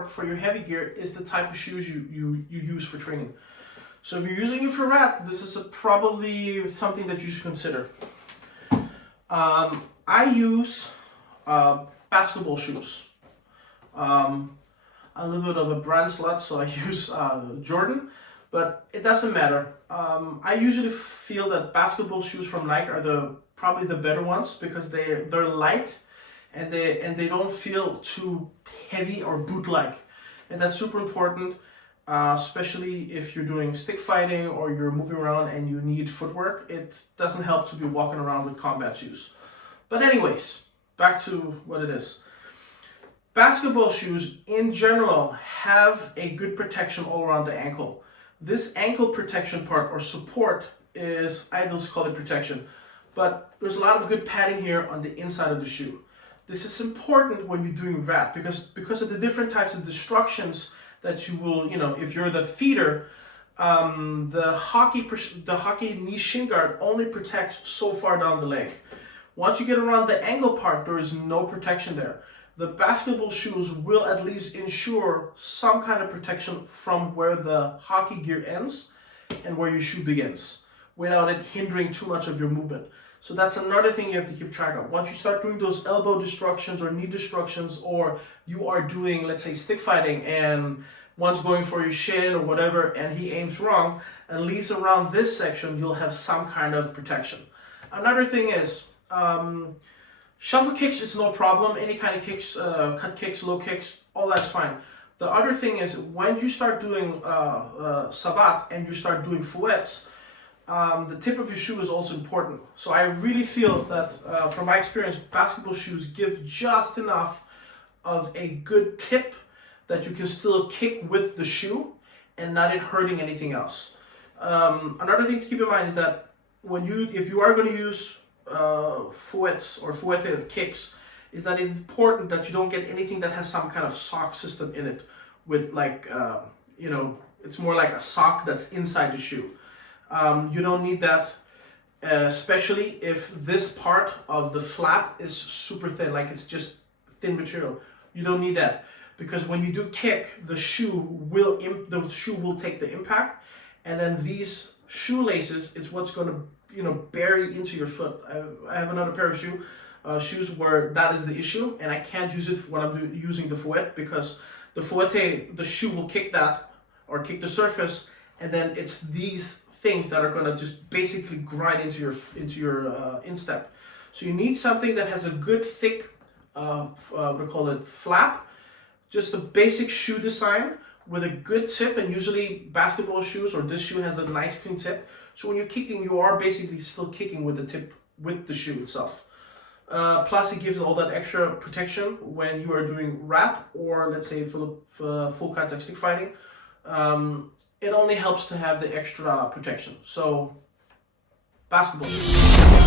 support for your heavy gear is the type of shoes you use for training. So if you're using it for rat, this is probably something that you should consider. I use basketball shoes. I'm a little bit of a brand slut, so I use Jordan, but it doesn't matter. I usually feel that basketball shoes from Nike are probably the better ones because they're light and they don't feel too heavy or boot-like, and that's super important. Especially if you're doing stick fighting or you're moving around and you need footwork, it doesn't help to be walking around with combat shoes. But anyways, back to what it is. Basketball shoes in general have a good protection all around the ankle. This ankle protection part or support is, I just call it protection, but there's a lot of good padding here on the inside of the shoe. This is important when you're doing rat because of the different types of destructions that you will, if you're the feeder, the hockey knee shin guard only protects so far down the leg. Once you get around the ankle part, there is no protection there. The basketball shoes will at least ensure some kind of protection from where the hockey gear ends and where your shoe begins, without it hindering too much of your movement. So that's another thing you have to keep track of. Once you start doing those elbow destructions or knee destructions, or you are doing, let's say, stick fighting and one's going for your shin or whatever and he aims wrong, at least around this section you'll have some kind of protection. Another thing is, shuffle kicks is no problem. Any kind of kicks, cut kicks, low kicks, all that's fine. The other thing is when you start doing savate and you start doing fouettes, the tip of your shoe is also important. So I really feel that from my experience, basketball shoes give just enough of a good tip that you can still kick with the shoe and not it hurting anything else. Another thing to keep in mind is that if you are going to use fouettes or fouette kicks, is that it's important that you don't get anything that has some kind of sock system in it with it's more like a sock that's inside the shoe. You don't need that, especially if this part of the flap is super thin, like it's just thin material. You don't need that, because when you do kick, the shoe will take the impact, and then these shoelaces is what's going to bury into your foot. I have another pair of shoes where that is the issue, and I can't use it when I'm using the fouette, because the shoe will kick that or kick the surface, and then it's these things that are going to just basically grind into your instep. So you need something that has a good thick flap, just a basic shoe design with a good tip, and usually basketball shoes or this shoe has a nice clean tip. So when you're kicking, you are basically still kicking with the tip with the shoe itself. Plus it gives all that extra protection when you are doing rat or let's say full contact stick fighting. It only helps to have the extra protection. So basketball shoes.